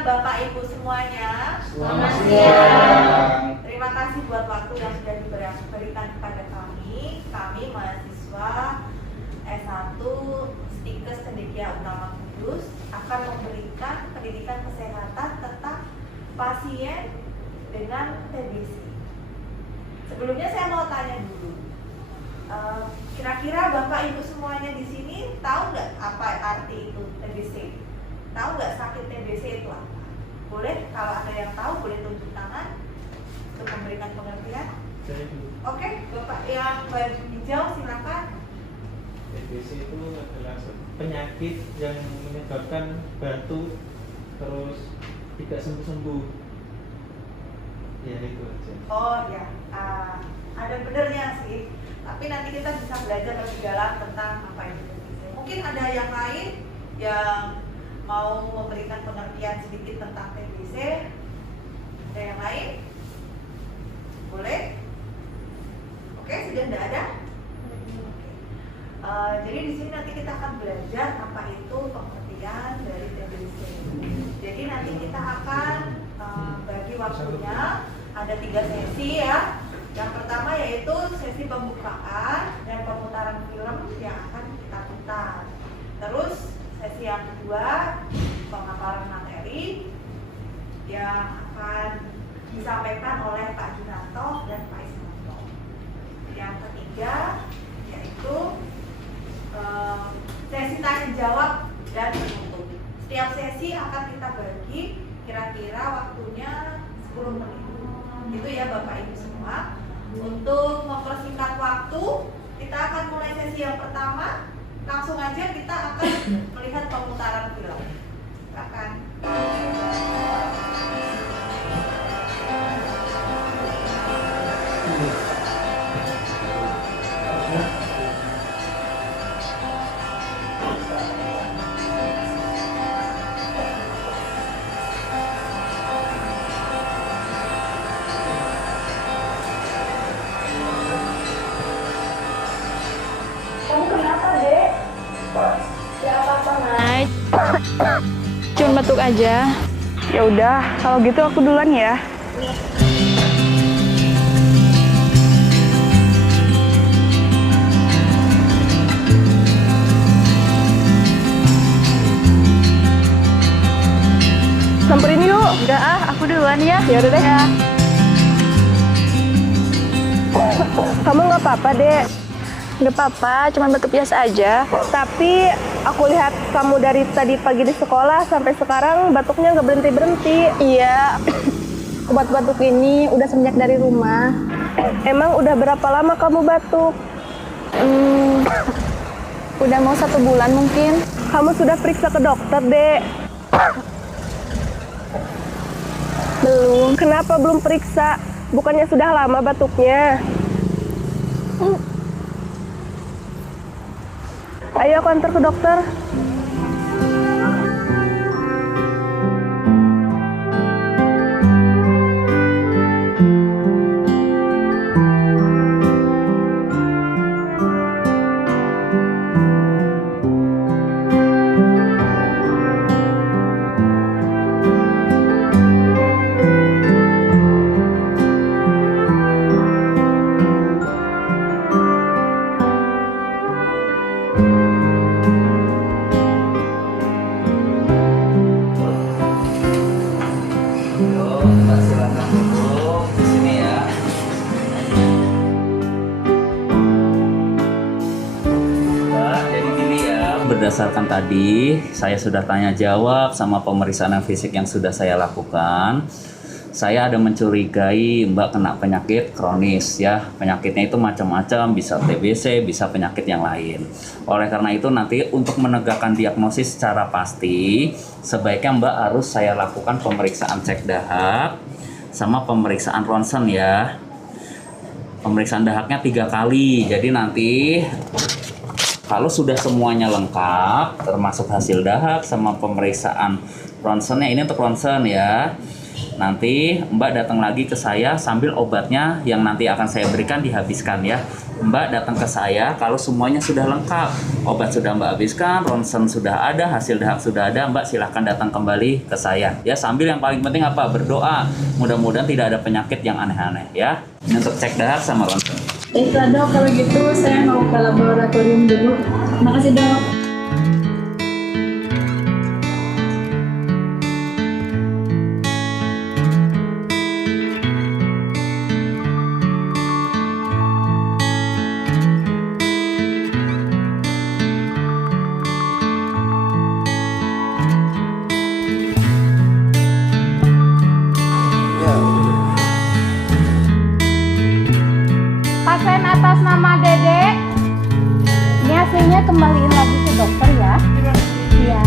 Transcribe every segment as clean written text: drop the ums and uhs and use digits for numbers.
siang Bapak Ibu semuanya. Selamat siang. Terima kasih buat waktu yang sudah diberikan kepada kami. Kami mahasiswa S1 Stikes Cendekia Utama Kudus akan memberikan pendidikan kesehatan tentang pasien dengan TBC. Sebelumnya saya mau tanya dulu. Kira-kira Bapak Ibu semuanya di sini tahu nggak apa arti itu TBC? Tahu nggak sakit TBC itu apa? Boleh, kalau ada yang tahu boleh tunjuk tangan untuk memberikan pengertian. Oke, Bapak yang baju hijau silakan. TBC itu adalah penyakit yang menyebabkan batuk terus tidak sembuh-sembuh. Ya itu aja. Oh ya, ada benernya sih. Tapi nanti kita bisa belajar lebih dalam tentang apa itu TBC. Mungkin ada yang lain yang mau memberikan pengertian sedikit tentang TBC. Ada yang lain? Boleh? Oke, sudah tidak ada? Jadi di sini nanti kita akan belajar apa itu pengertian dari TBC. Jadi nanti kita akan bagi waktunya ada 3 sesi ya. Yang pertama yaitu sesi pembukaan dan pemutaran film yang akan kita putar. Terus sesi yang kedua pemaparan materi yang akan disampaikan oleh Pak Junanto dan Pak Ismanto. Yang ketiga yaitu sesi tanya jawab dan penutup. Setiap sesi akan kita bagi kira-kira waktunya 10 menit. Itu ya Bapak Ibu semua. Untuk mempersingkat waktu, kita akan mulai sesi yang pertama. Langsung aja kita akan melihat pemutaran film. Silakan. Cuma batuk aja. Ya udah, kalau gitu aku duluan ya. Samperin yuk. Enggak aku duluan ya. Ya udah deh. Ya. Kamu nggak apa-apa, Dek. Nggak apa-apa, cuma batuk biasa aja. Tapi aku lihat kamu dari tadi pagi di sekolah sampai sekarang batuknya nggak berhenti-berhenti. Iya, obat batuk ini udah semenjak dari rumah. Emang udah berapa lama kamu batuk? Udah mau 1 bulan mungkin. Kamu sudah periksa ke dokter, Dek? Belum. Kenapa belum periksa? Bukannya sudah lama batuknya? Ayo aku antar ke dokter. Berdasarkan tadi, saya sudah tanya jawab sama pemeriksaan fisik yang sudah saya lakukan. Saya ada mencurigai Mbak kena penyakit kronis ya. Penyakitnya itu macam-macam, bisa TBC, bisa penyakit yang lain. Oleh karena itu nanti untuk menegakkan diagnosis secara pasti, sebaiknya Mbak harus saya lakukan pemeriksaan cek dahak sama pemeriksaan ronsen ya. Pemeriksaan dahaknya 3 kali. Jadi nanti kalau sudah semuanya lengkap, termasuk hasil dahak sama pemeriksaan ronsennya, ini untuk ronsen ya. Nanti Mbak datang lagi ke saya sambil obatnya yang nanti akan saya berikan dihabiskan ya. Mbak datang ke saya kalau semuanya sudah lengkap. Obat sudah Mbak habiskan, ronsen sudah ada, hasil dahak sudah ada, Mbak silahkan datang kembali ke saya. Ya, sambil yang paling penting apa? Berdoa. Mudah-mudahan tidak ada penyakit yang aneh-aneh ya. Ini untuk cek dahak sama ronsen. Baiklah dok, kalau gitu saya mau ke laboratorium dulu. Makasih dok. Pasien atas nama Dede. Ini hasilnya kembaliin lagi ke dokter ya. Iya.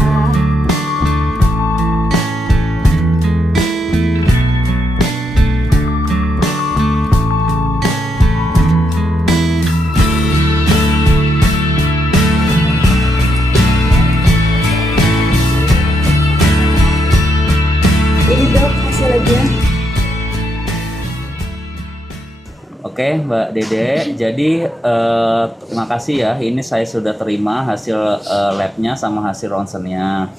Ini dok hasilnya. Oke, Mbak Dede. Jadi terima kasih ya. Ini saya sudah terima hasil labnya sama hasil ronsennya.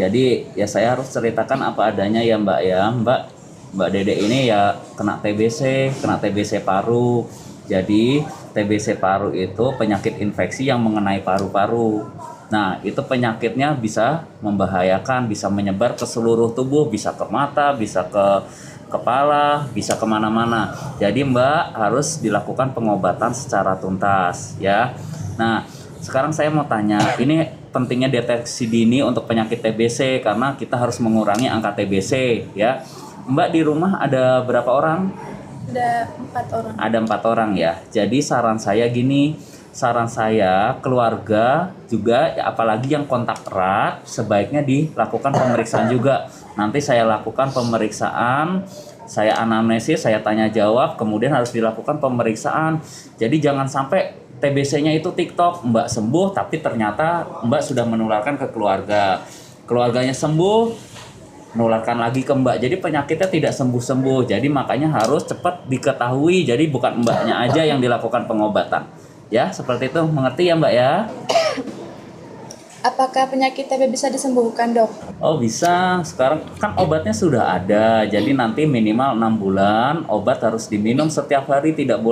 Jadi ya saya harus ceritakan apa adanya ya Mbak ya. Mbak Dede ini ya kena TBC paru. Jadi TBC paru itu penyakit infeksi yang mengenai paru-paru. Nah, itu penyakitnya bisa membahayakan, bisa menyebar ke seluruh tubuh, bisa ke mata, bisa ke kepala, bisa kemana-mana. Jadi Mbak harus dilakukan pengobatan secara tuntas ya. Nah, sekarang saya mau tanya, ini pentingnya deteksi dini untuk penyakit TBC karena kita harus mengurangi angka TBC ya. Mbak di rumah ada berapa orang? Ada 4 orang. Ada 4 orang ya. Jadi saran saya gini, saran saya keluarga juga apalagi yang kontak erat sebaiknya dilakukan pemeriksaan juga. Nanti saya lakukan pemeriksaan, saya anamnesis, saya tanya jawab, kemudian harus dilakukan pemeriksaan. Jadi jangan sampai TBC-nya itu TikTok, Mbak sembuh tapi ternyata Mbak sudah menularkan ke keluarga. Keluarganya sembuh, menularkan lagi ke Mbak. Jadi penyakitnya tidak sembuh-sembuh. Jadi makanya harus cepat diketahui. Jadi bukan Mbaknya aja yang dilakukan pengobatan. Ya, seperti itu. Mengerti ya Mbak ya? Apakah penyakit TB bisa disembuhkan dok? Oh bisa, sekarang kan obatnya sudah ada. Jadi nanti minimal 6 bulan obat harus diminum setiap hari, tidak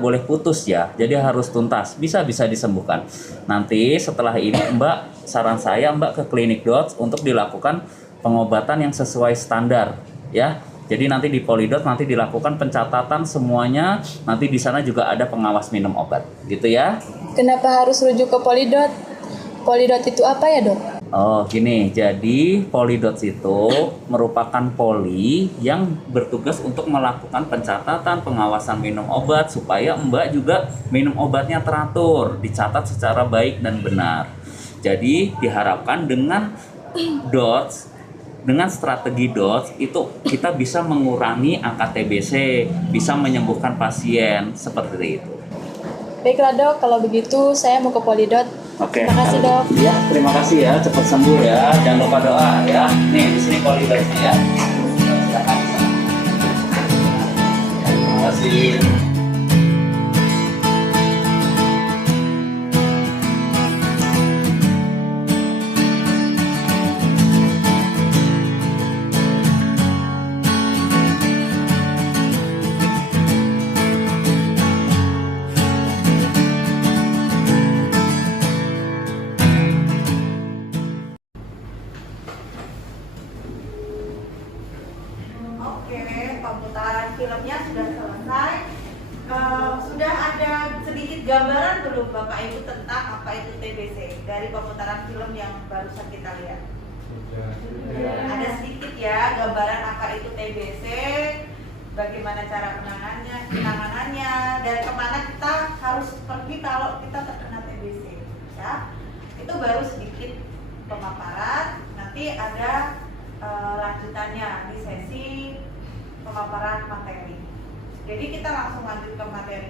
boleh putus ya. Jadi harus tuntas, bisa disembuhkan. Nanti setelah ini Mbak, saran saya Mbak ke Klinik Dots untuk dilakukan pengobatan yang sesuai standar ya. Jadi nanti di Polidot nanti dilakukan pencatatan semuanya. Nanti di sana juga ada pengawas minum obat, gitu ya. Kenapa harus rujuk ke Polidot? Polidot itu apa ya dok? Oh gini, jadi Polidots itu merupakan poli yang bertugas untuk melakukan pencatatan, pengawasan minum obat supaya Mbak juga minum obatnya teratur, dicatat secara baik dan benar. Jadi diharapkan dengan Dots, dengan strategi Dots itu kita bisa mengurangi angka TBC, bisa menyembuhkan pasien seperti itu. Baiklah dok, kalau begitu saya mau ke Polidot. Oke. Terima kasih dok. Ya, terima kasih ya, cepat sembuh ya. Jangan lupa doa ya. Nih di sini Polidotnya ya. Silakan. Terima kasih. Oke, pemutaran filmnya sudah selesai. Sudah ada sedikit gambaran belum Bapak Ibu tentang apa itu TBC dari pemutaran film yang barusan kita lihat? Ada sedikit ya gambaran apa itu TBC, bagaimana cara penanganannya, dan kemana kita harus pergi kalau kita terkena TBC. Ya, itu baru sedikit pemaparan. Nanti ada lanjutannya di sesi pemaparan materi. Jadi kita langsung lanjut ke materi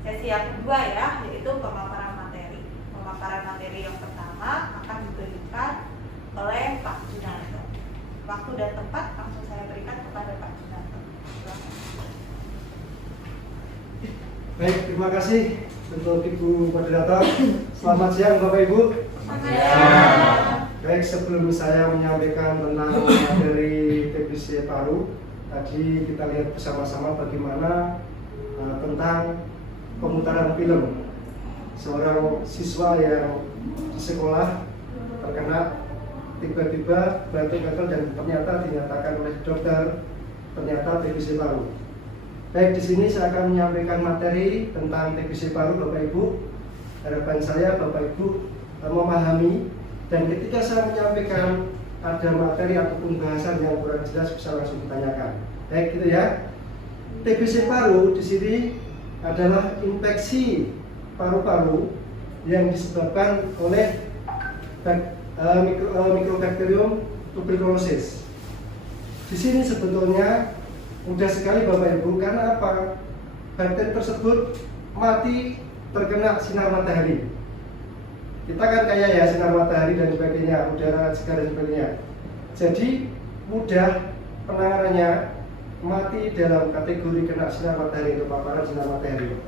sesi yang kedua ya, yaitu pemaparan materi. Pemaparan materi yang pertama akan diberikan oleh Pak Junanto. Waktu dan tempat langsung saya berikan kepada Pak Junanto. Baik, terima terima kasih untuk Ibu Moderator. Selamat siang Bapak Ibu. Baik, sebelum saya menyampaikan tentang materi TBC paru, tadi kita lihat bersama-sama bagaimana tentang pemutaran film seorang siswa yang di sekolah terkena tiba-tiba batuk-batuk dan ternyata dinyatakan oleh dokter ternyata TBC paru. Baik, di sini saya akan menyampaikan materi tentang TBC paru Bapak Ibu. Harapan saya Bapak Ibu memahami, dan ketika saya menyampaikan ada materi ataupun bahasan yang kurang jelas bisa langsung ditanyakan. Baik, gitu ya. TBC paru di sini adalah infeksi paru-paru yang disebabkan oleh Mycobacterium tuberculosis. Di sini sebetulnya mudah sekali Bapak Ibu, karena apa? Bakteri tersebut mati terkena sinar matahari. Kita kan kaya ya sinar matahari dan sebagainya, udara segar dan sebagainya. Jadi mudah penanganannya, mati dalam kategori kena sinar matahari atau paparan sinar matahari.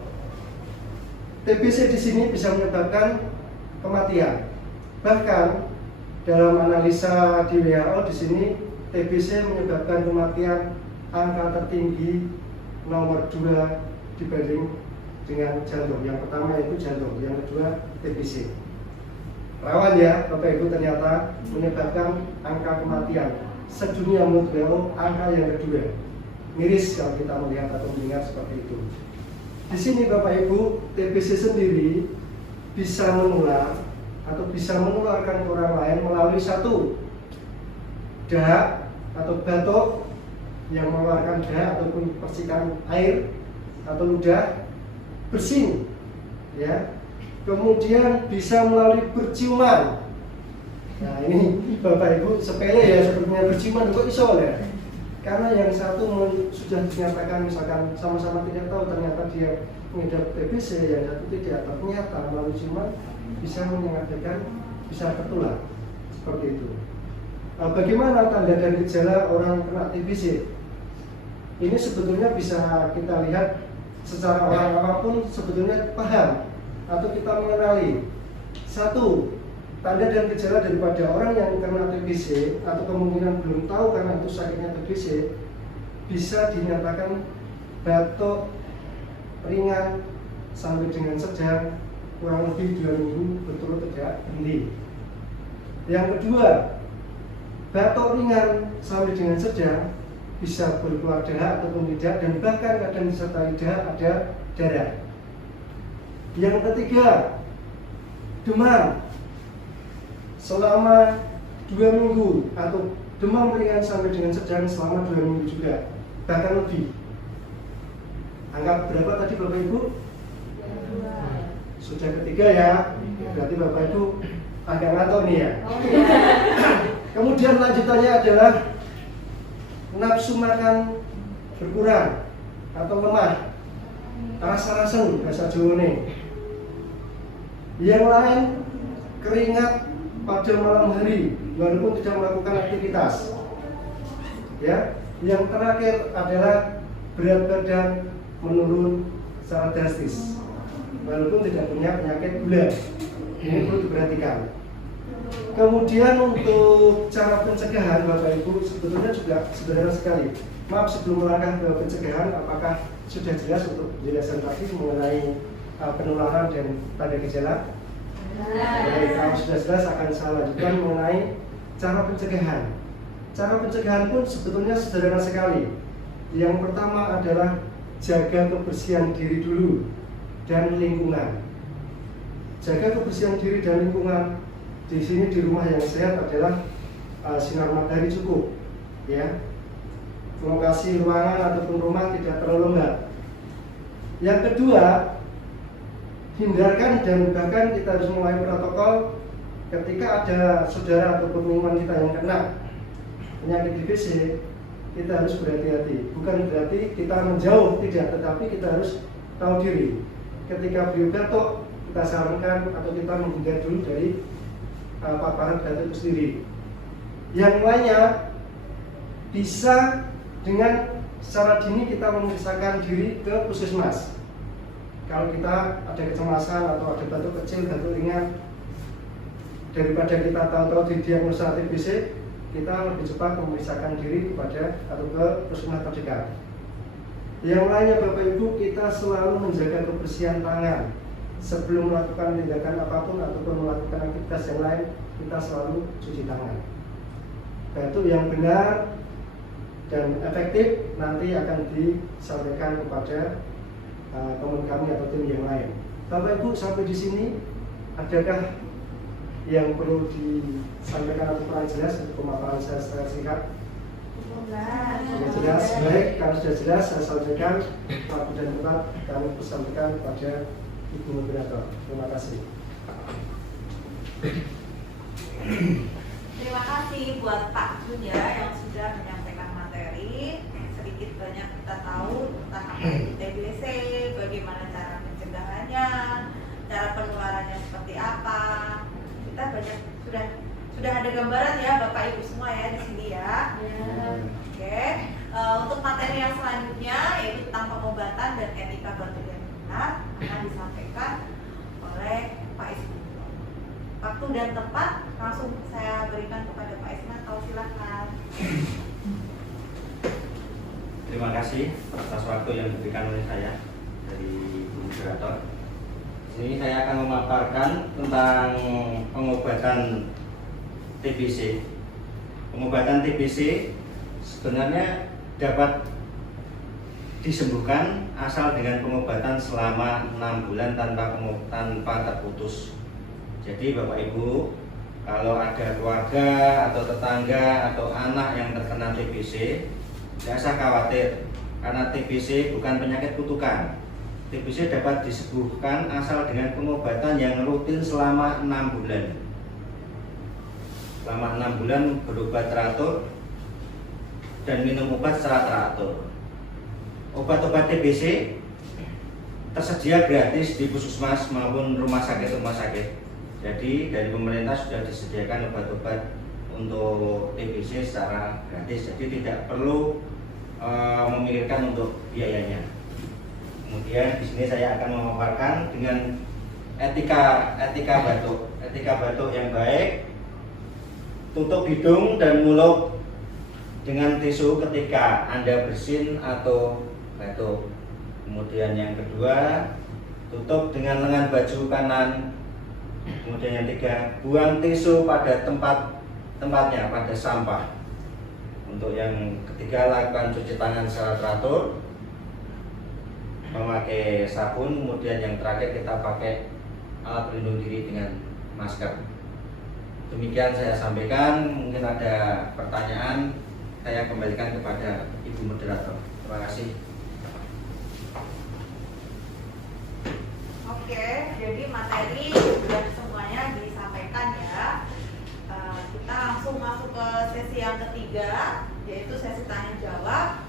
TBC di sini bisa menyebabkan kematian. Bahkan dalam analisa di WHO di sini TBC menyebabkan kematian angka tertinggi nomor 2 dibanding dengan jantung. Yang pertama itu jantung, yang kedua TBC. Rawan ya Bapak Ibu, ternyata menyebabkan angka kematian sedunia menurut WHO angka yang kedua. Miris kalau kita melihat atau mendengar seperti itu. Di sini Bapak Ibu, TBC sendiri bisa menular atau bisa menularkan ke orang lain melalui satu, dahak atau batuk yang mengeluarkan dahak ataupun percikan air atau ludah, bersin, ya. Kemudian bisa melalui berciuman. Nah ini Bapak Ibu sepele ya, sepertinya berciuman kok iso ya. Karena yang satu sudah dinyatakan misalkan sama-sama tidak tahu ternyata dia mengidap TBC, yang satu tidak, ternyata melalui ciuman bisa mengakibatkan, bisa tertular seperti itu. Nah, bagaimana tanda dan gejala orang kena TBC? Ini sebetulnya bisa kita lihat secara orang awam pun sebetulnya paham atau kita mengenali. Satu, tanda dan gejala daripada orang yang kena TBC atau kemungkinan belum tahu karena itu sakitnya TBC, bisa dinyatakan batuk ringan sampai dengan sedang kurang lebih 2 minggu berturut tidak berhenti. Yang kedua, batuk ringan sampai dengan sedang bisa berkeluar dahak ataupun tidak, dan bahkan kadang disertai dahak ada darah. Yang ketiga, demam selama 2 minggu atau demam ringan sampai dengan sedang selama 2 minggu juga, bahkan lebih. Angka berapa tadi Bapak Ibu? Sudah ketiga ya, berarti Bapak Ibu agak ngantuk nih ya. Kemudian lanjutannya adalah nafsu makan berkurang atau lemah, rasa-rasen bahasa Jawa nih. Yang lain keringat pada malam hari walaupun tidak melakukan aktivitas. Ya, yang terakhir adalah berat badan menurun secara drastis walaupun tidak punya penyakit gula. Ini perlu diperhatikan. Kemudian untuk cara pencegahan Bapak Ibu sebetulnya juga sederhana sekali. Maaf, sebelum melangkah ke pencegahan, apakah sudah jelas untuk penjelasan tadi mengenai penularan dan tanda gejala? Baik, kalau sudah jelas akan saya lanjutkan mengenai cara pencegahan. Cara pencegahan pun sebetulnya sederhana sekali. Yang pertama adalah jaga kebersihan diri dulu dan lingkungan. Jaga kebersihan diri dan lingkungan. Di sini di rumah yang sehat adalah sinar matahari cukup, ya. Lokasi ruangan ataupun rumah tidak terlalu lembab. Yang kedua, hindarkan dan bahkan kita harus mulai protokol ketika ada saudara ataupun lingkungan kita yang kena penyakit TBC, kita harus berhati-hati. Bukan berarti kita menjauh, tidak, tetapi kita harus tahu diri. Ketika beliau batuk, kita sarankan atau kita menghindar dulu dari paparan batuk itu sendiri. Yang lainnya bisa dengan secara dini kita memeriksakan diri ke puskesmas. kalau kita ada kecemasan atau ada batuk kecil, batuk ringan, daripada kita tahu-tahu didiagnosa TBC, kita lebih cepat memeriksakan diri kepada atau ke puskesmas terdekat. Yang lainnya Bapak Ibu, kita selalu menjaga kebersihan tangan sebelum melakukan tindakan apapun ataupun melakukan aktivitas yang lain. Kita selalu cuci tangan. Batuk yang benar dan efektif nanti akan disampaikan kepada teman kami atau tim yang lain. Bapak Ibu, sampai di sini adakah yang perlu disampaikan atau kurang jelas untuk pemaparan saya secara singkat? Sudah jelas, baik. Kalau sudah jelas, saya sampaikan waktu dan tempat kami sampaikan kepada Ibu Moderator. Terima kasih. Terima kasih buat Pak Jun ya yang sudah menyampaikan materi. Sedikit banyak kita tahu tentang apa itu TBC, bagaimana cara pencegahannya, cara penularannya seperti apa. Kita banyak sudah ada gambaran ya Bapak Ibu semua ya di sini ya. Oke. Untuk materi yang selanjutnya yaitu tentang pengobatan dan etika batuk yang benar akan disampaikan oleh Pak Isman. Waktu dan tempat langsung saya berikan kepada Pak Isman. Silakan. Terima kasih atas waktu yang diberikan oleh saya dari moderator. Sini saya akan memaparkan tentang pengobatan TBC. Pengobatan TBC sebenarnya dapat disembuhkan asal dengan pengobatan selama 6 bulan tanpa terputus. Jadi Bapak Ibu, kalau ada keluarga atau tetangga atau anak yang terkena TBC, tidak usah khawatir karena TBC bukan penyakit kutukan. TBC dapat disembuhkan asal dengan pengobatan yang rutin selama 6 bulan. Selama 6 bulan berobat teratur dan minum obat secara teratur. Obat-obat TBC tersedia gratis di puskesmas maupun rumah sakit. Jadi dari pemerintah sudah disediakan obat-obat untuk TBC secara gratis. Jadi tidak perlu memikirkan untuk biayanya. Kemudian di sini saya akan memaparkan dengan etika batuk yang baik. Tutup hidung dan mulut dengan tisu ketika Anda bersin atau batuk. Kemudian yang kedua, tutup dengan lengan baju kanan. Kemudian yang ketiga, buang tisu pada tempatnya pada sampah. Untuk yang ketiga, lakukan cuci tangan secara teratur, memakai sabun. Kemudian yang terakhir kita pakai alat pelindung diri dengan masker. Demikian saya sampaikan. Mungkin ada pertanyaan, saya kembalikan kepada Ibu Moderator. Terima kasih. Oke, jadi materi sudah semuanya disampaikan ya. Kita langsung masuk ke sesi yang ketiga, yaitu sesi tanya jawab.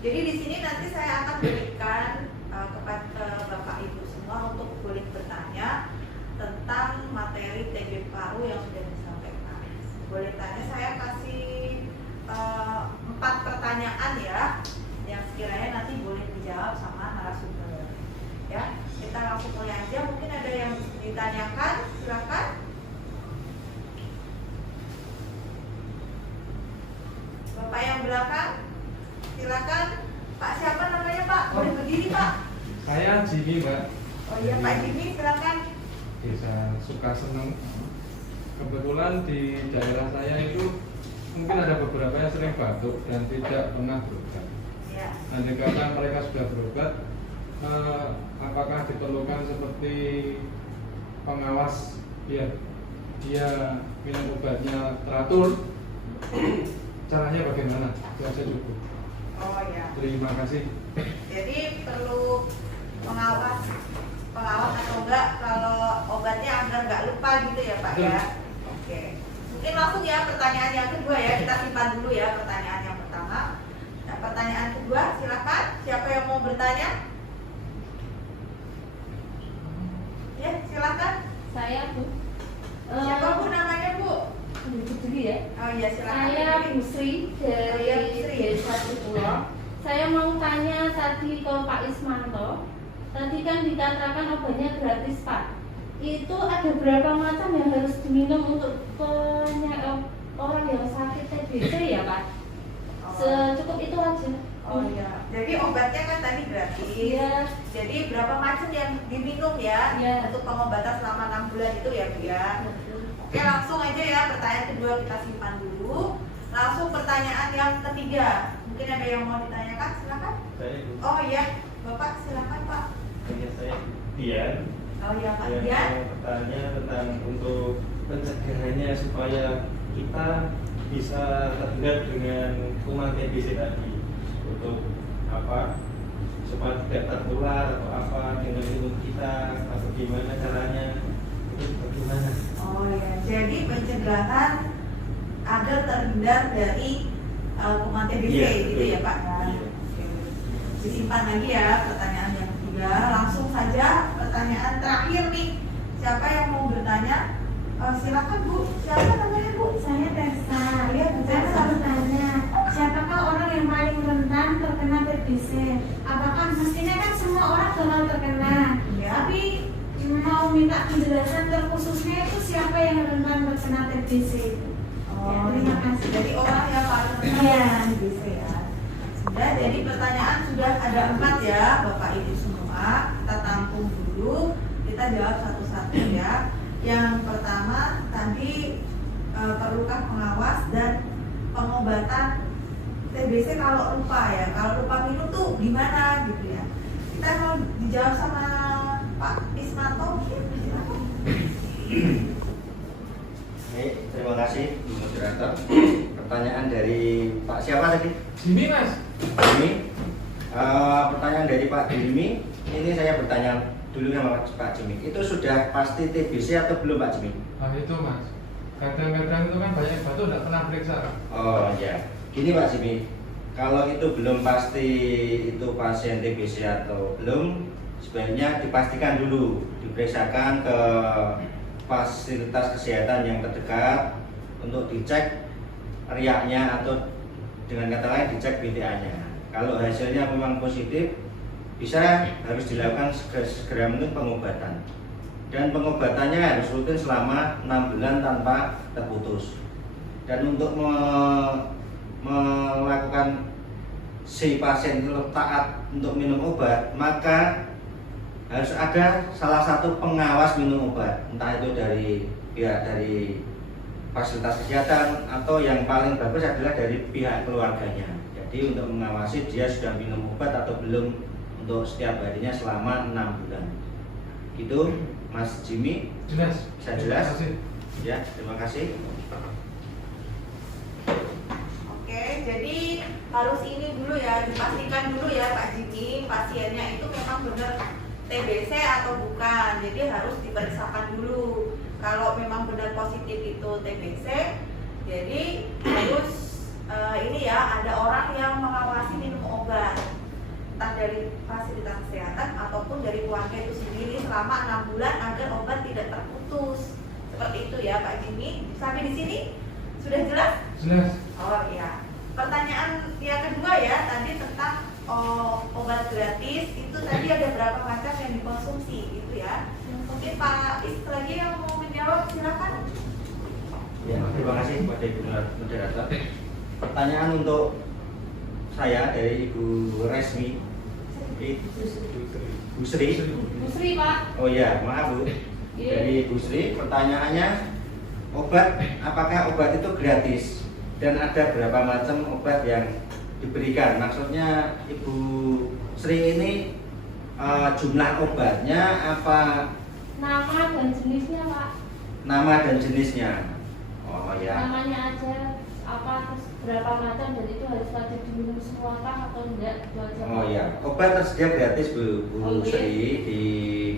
Jadi di sini nanti saya akan berikan kepada Bapak Ibu semua untuk boleh bertanya tentang materi TB paru yang sudah disampaikan. Boleh tanya, saya kasih 4 pertanyaan ya, yang sekiranya nanti boleh dijawab sama narasumber. Ya, kita langsung mulai aja. Mungkin ada yang ditanyakan, silakan. Bapak yang belakang, silakan. Pak siapa namanya Pak? Boleh berdiri Pak. Saya Jimmy Mbak. Oh iya Pak Jimmy, silakan. Desa Sukaseneng. Kebetulan di daerah saya itu mungkin ada beberapa yang sering batuk dan tidak pernah berobat. Ya. Nanti karena mereka sudah berobat, apakah diperlukan seperti pengawas biar dia minum obatnya teratur? Caranya bagaimana? Itu aja cukup. Oh ya. Terima kasih. Jadi perlu pengawas atau enggak kalau obatnya agar nggak lupa gitu ya Pak ya. Oke. Mungkin langsung ya pertanyaan yang kedua ya, kita simpan dulu ya pertanyaan yang pertama. Nah, pertanyaan kedua silakan. Siapa yang mau bertanya? Ya silakan. Saya Bu. Siapa Bu namanya Bu? Putri ya. Oh iya silakan. Saya Bu Sri dari Oh, iya, Bu Sri. Desa Cipulo. Saya mau tanya tadi ke Pak Ismanto. Tadi kan dikatakan obatnya gratis, Pak. Itu ada berapa macam yang harus diminum untuk orang yang sakit TBC ya, Pak? Secukup itu aja. Oh iya. Jadi obatnya kan tadi gratis. Iya. Jadi berapa macam yang diminum ya Iya. untuk pengobatan selama 6 bulan itu ya Bu ya. Oke, langsung aja ya pertanyaan kedua kita simpan dulu. Langsung pertanyaan yang ketiga. Mungkin ada yang mau ditanyakan, silakan. Saya Oh iya, Bapak silakan Pak. saya Dian. Oh iya Pak Yang Dian. mau bertanya tentang untuk pencegahannya supaya kita bisa terhindar dengan kuman TBC tadi, untuk apa, supaya tidak tertular atau apa dengan imun kita, atau gimana caranya, itu bagaimana? Oh ya, jadi pencegahan agar terhindar dari kuman TBC Iya, gitu betul. ya Pak. Ya. Iya. Oke. Disimpan lagi ya pertanyaan yang ketiga. Langsung saja pertanyaan terakhir nih. Siapa yang mau bertanya? Silakan Bu. Siapa namanya Bu? Saya Tessa. Iya, Bu Saya Tessa. mau bertanya, siapakah orang yang paling rentan terkena TBC? Apakah mestinya kan semua orang bakal terkena? Iya. Tapi mau minta penjelasan terkhususnya itu siapa yang rentan terkena TBC? Ya, terima kasih. Jadi orang yang paling rentan Iya. TBC ya. Sudah, jadi pertanyaan sudah ada 4 ya Bapak Ibu semua. Kita tampung dulu, kita jawab satu-satu ya. Yang pertama tadi perlukah pengawas dan pengobatan TBC kalau lupa ya. Kalau lupa minum tuh gimana gitu ya. Kita mau dijawab sama Pak Ismanto, silakan. Baik, terima kasih Bu Moderator. Pertanyaan dari Pak siapa tadi? Jimmy, Mas. Jimmy. Pertanyaan dari Pak Jimmy. Ini saya bertanya dulu sama Pak Jimmy. Itu sudah pasti TBC atau belum Pak Jimmy? Nah itu Mas, kadang-kadang itu kan banyak batu tidak pernah periksa. Oh ya, gini Pak Jimmy. Kalau itu belum pasti itu pasien TBC atau belum, sebaiknya dipastikan dulu, diperiksakan ke fasilitas kesehatan yang terdekat untuk dicek riaknya atau dengan kata lain dicek BTA-nya. Kalau hasilnya memang positif, bisa harus dilakukan segera mungkin pengobatan. Dan pengobatannya harus rutin selama 6 bulan tanpa terputus. Dan untuk melakukan si pasien itu taat untuk minum obat, maka harus ada salah satu pengawas minum obat, entah itu dari pihak dari fasilitas kesehatan atau yang paling bagus adalah dari pihak keluarganya. Jadi untuk mengawasi dia sudah minum obat atau belum untuk setiap harinya selama 6 bulan. Gitu Mas Jimmy. Jelas. Bisa jelas? Terima kasih. Ya, terima kasih. Oke, jadi harus ini dulu ya, dipastikan dulu ya Pak Jimmy, pasiennya itu memang benar TBC atau bukan. Jadi harus diperiksakan dulu. Kalau memang benar positif itu TBC, jadi harus ini ya, ada orang yang mengawasi minum obat, entah dari fasilitas kesehatan ataupun dari keluarga itu sendiri selama 6 bulan agar obat tidak terputus. Seperti itu ya Pak Jimmy. Sampai di sini sudah jelas? Jelas. Oh iya. Pertanyaan yang kedua ya, tadi tentang obat gratis itu tadi ada berapa macam yang dikonsumsi gitu ya. Mungkin Pak Is lagi yang mau menjawab, silakan. Ya, terima kasih kepada Ibu Moderator. Pertanyaan untuk saya dari Ibu Resmi, Bu Sri. Bu Sri, Pak. Oh iya, maaf Bu. Iya. Dari Bu Sri, pertanyaannya apakah obat itu gratis dan ada berapa macam obat yang diberikan? Maksudnya Ibu Sri ini jumlah obatnya apa? Nama dan jenisnya, Pak. Nama dan jenisnya. Oh ya. Namanya aja apa, terus berapa macam, dan itu harus wajib diminum semua kah atau enggak? Itu aja. Oh ya, obat tersedia gratis Bu Oke. Sri di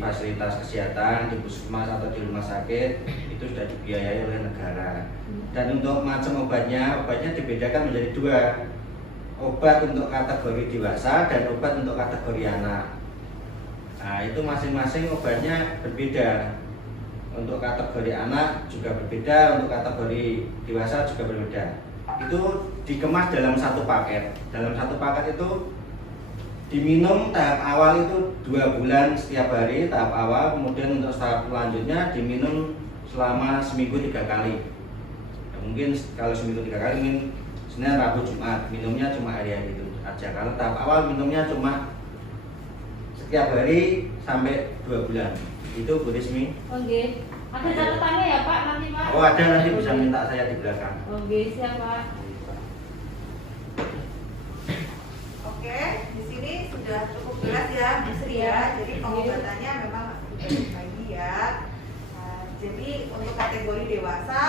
fasilitas kesehatan, di puskesmas atau di rumah sakit itu sudah dibiayai oleh negara. Dan untuk macam obatnya dibedakan menjadi 2, obat untuk kategori dewasa dan obat untuk kategori anak. Nah itu masing-masing obatnya berbeda. Untuk kategori anak juga berbeda, untuk kategori dewasa juga berbeda. Itu dikemas dalam satu paket. Dalam satu paket itu diminum tahap awal itu 2 bulan setiap hari tahap awal, kemudian untuk tahap selanjutnya diminum selama seminggu 3 kali. Ya, mungkin kalau seminggu 3 kali mungkin Senin, Rabu, Jumat minumnya cuma hari-hari itu aja. Kalau tahap awal minumnya cuma setiap hari sampai 2 bulan. Itu Bu Rismi. Oke. Ada catatannya ya Pak nanti Pak? Oh ada, nanti bisa minta saya di belakang. Oke, siap Pak. Oke, di sini sudah cukup jelas ya Bu Sri ya. Jadi pengobatannya memang masih lagi ya. Nah, jadi untuk kategori dewasa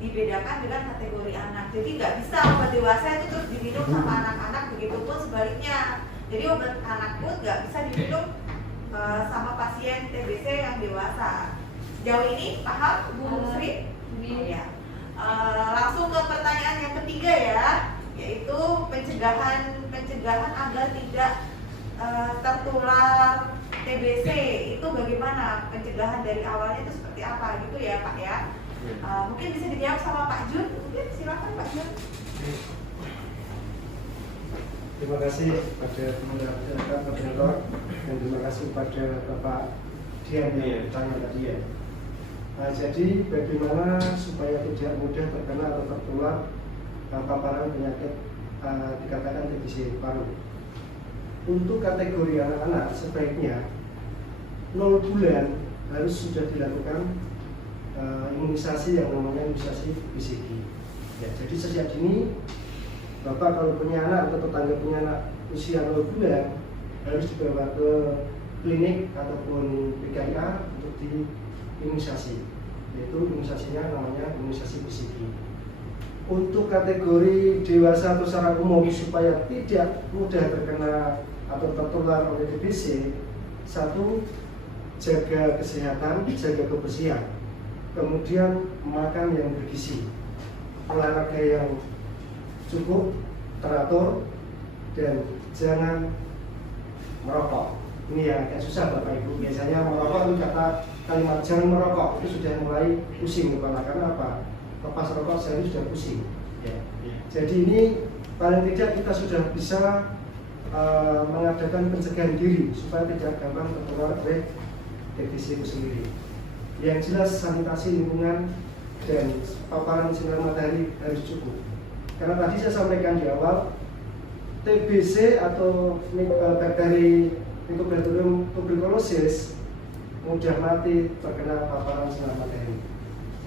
dibedakan dengan kategori anak. Jadi nggak bisa obat dewasa itu terus diminum sama anak-anak, begitupun sebaliknya. Jadi obat anak pun nggak bisa diminum sama pasien TBC yang dewasa. Sejauh ini paham Bu Sri? Ya. Langsung ke pertanyaan yang ketiga ya, yaitu pencegahan agar tidak tertular TBC. Itu bagaimana pencegahan dari awalnya itu seperti apa gitu ya Pak ya? Mungkin bisa dijawab sama Pak Jun. Mungkin silakan Pak Jun. Terima kasih pada teman-teman moderator dan terima kasih pada Bapak Dian yang bertanya tadi ya. Nah, jadi bagaimana supaya tidak mudah terkena atau tertular paparan penyakit dikatakan TBC paru. Untuk kategori anak-anak sebaiknya 0 bulan harus sudah dilakukan imunisasi yang namanya imunisasi BCG. Ya, jadi sejak dini Bapak kalau punya anak atau tetangga punya anak usia 0 bulan harus dibawa ke klinik ataupun PKIA untuk diimunisasi. Yaitu imunisasinya namanya imunisasi BCG. Untuk kategori dewasa atau secara umum supaya tidak mudah terkena atau tertular oleh TBC, 1. Jaga kesehatan, jaga kebersihan. Kemudian makan yang bergizi, olahraga yang cukup, teratur, dan jangan merokok. Ini yang agak susah Bapak Ibu. Biasanya merokok itu kalimat jangan merokok itu sudah mulai pusing kepala. Karena apa? Lepas rokok saya sudah pusing. Ya. Jadi ini paling tidak kita sudah bisa mengadakan pencegahan diri supaya tidak gampang tertular oleh TBC itu sendiri. Yang jelas sanitasi lingkungan dan paparan sinar matahari harus cukup. Karena tadi saya sampaikan di awal, TBC atau bakteri Mycobacterium tuberculosis mudah mati terkena paparan sinar matahari.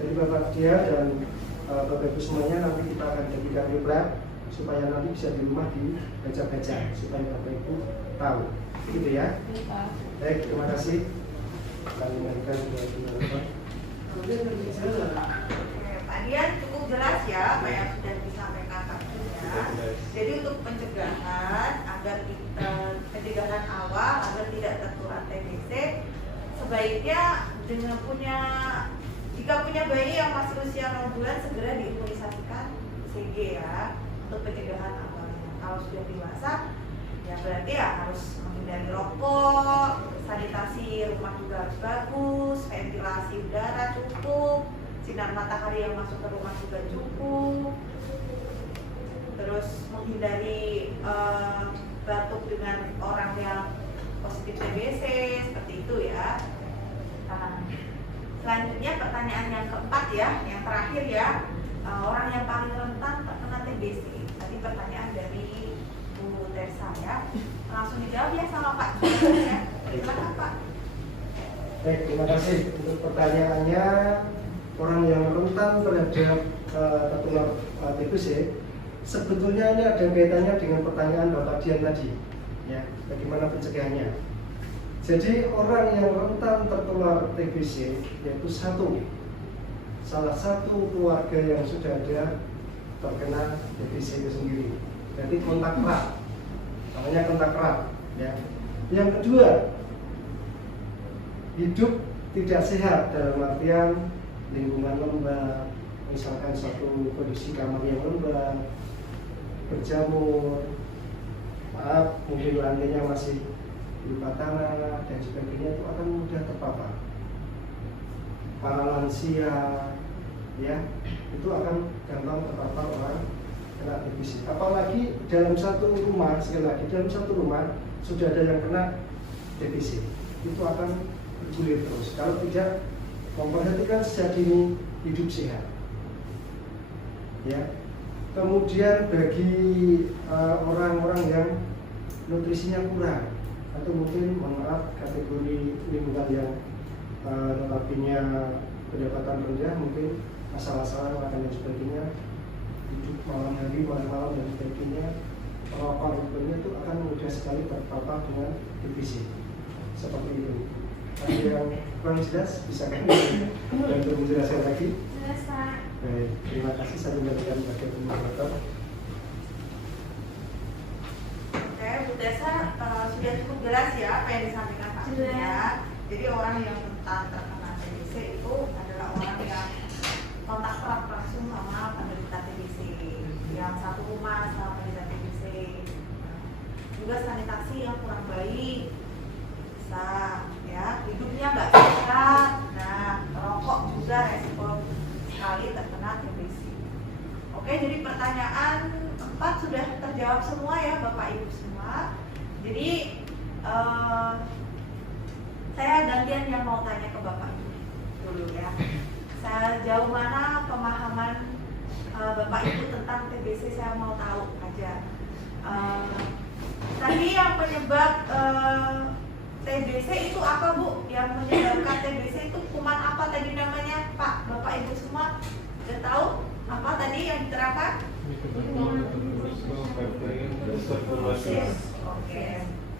Jadi Bapak dia dan Bapak Ibu semuanya nanti kita akan jadikan lab supaya nanti bisa di rumah dibaca-baca supaya Bapak Ibu tahu. Gitu ya. Baik, terima kasih. Kami lanjutkan Pak Dian cukup jelas ya apa yang sudah disampaikan Pak Dian. Jadi untuk pencegahan pencegahan awal agar tidak tertular TBC, sebaiknya jika punya bayi yang masih usia 0 bulan segera diimunisasikan CG ya untuk pencegahan awalnya. Kalau sudah dewasa ya berarti ya harus menghindari rokok, sanitasi rumah juga harus bagus, ventilasi udara cukup, sinar matahari yang masuk ke rumah juga cukup, terus menghindari batuk dengan orang yang positif TBC seperti itu ya. Nah, selanjutnya pertanyaan yang keempat ya, yang terakhir ya, orang yang paling rentan terkena TBC. Tadi pertanyaan dari Bu Tersa ya, langsung dijawab ya sama Pak Jun ya. Silakan Pak. Baik, terima kasih untuk pertanyaannya. Orang yang rentan terhadap tertular TBC, sebetulnya ini ada kaitannya dengan pertanyaan Bapak Dian tadi, ya, bagaimana pencegahannya. Jadi orang yang rentan tertular TBC yaitu salah satu keluarga yang sudah ada terkena TBC itu sendiri. Jadi kontak erat, namanya kontak erat. Ya. Yang kedua, hidup tidak sehat dalam artian lingkungan lembab, misalkan suatu kondisi kamar yang lembab, berjamur, mungkin lantainya masih berupa tanah dan sebagainya, itu akan mudah terpapar. Para lansia, ya, itu akan gampang terpapar orang kena TBC. Apalagi dalam satu rumah, sekali lagi dalam satu rumah sudah ada yang kena TBC, itu akan bergulir terus. Kalau tidak memperhatikan sejak dini, hidup sehat. Ya. Kemudian bagi orang-orang yang nutrisinya kurang atau mungkin mohon maaf kategori lingkungan yang notabene pendapatan rendah, mungkin masalah-masalah makan dan sebagainya, hidup malam hari, malam dan sebagainya, perokok dan sebagainya itu akan mudah sekali terpapar dengan TBC seperti itu. Ada yang kurang jelas bisa kami bantu menjelaskan lagi? Jelas, Pak. Baik, terima kasih. Saya kembalikan bagian moderator. Oke, Bu Tessa sudah cukup jelas ya apa yang disampaikan Pak Jelas. ya. Jadi orang yang rentan terkena TBC itu adalah orang yang kontak erat langsung sama penderita TBC, yang satu rumah sama penderita TBC. Juga sanitasi yang kurang baik, bisa ya, hidupnya nggak sehat. Nah, rokok juga resiko sekali terkena TBC. Oke, jadi pertanyaan 4 sudah terjawab semua ya Bapak Ibu semua. Jadi saya gantian yang mau tanya ke Bapak Ibu dulu ya. Sejauh mana pemahaman Bapak Ibu tentang TBC, saya mau tahu aja. Tadi yang penyebab TBC itu apa Bu? Yang menyebabkan TBC itu kuman apa tadi namanya Pak? Bapak Ibu semua sudah tahu apa tadi yang diterapkan? Oke,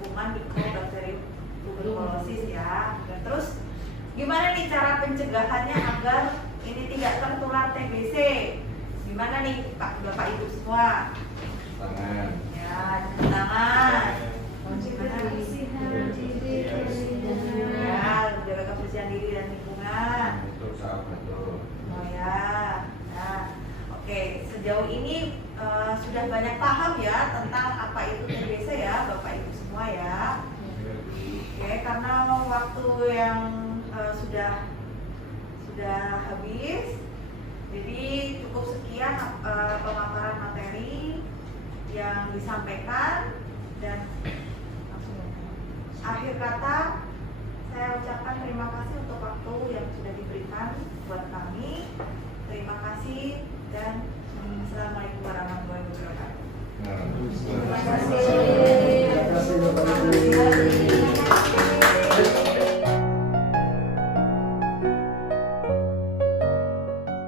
kuman Mycobacterium tuberculosis ya. Dan terus gimana nih cara pencegahannya agar ini tidak tertular TBC? Gimana nih Pak, Bapak Ibu semua? Tangan. Ya, cuci tangan. Menjaga kebersihan diri, Ya, menjaga kebersihan diri dan lingkungan. Untuk saat betul. Oh ya. Nah, oke. Sejauh ini sudah banyak paham ya tentang apa itu TBC ya, Bapak Ibu semua ya. Oke, karena waktu yang sudah habis, jadi cukup sekian pemaparan materi yang disampaikan, dan akhir kata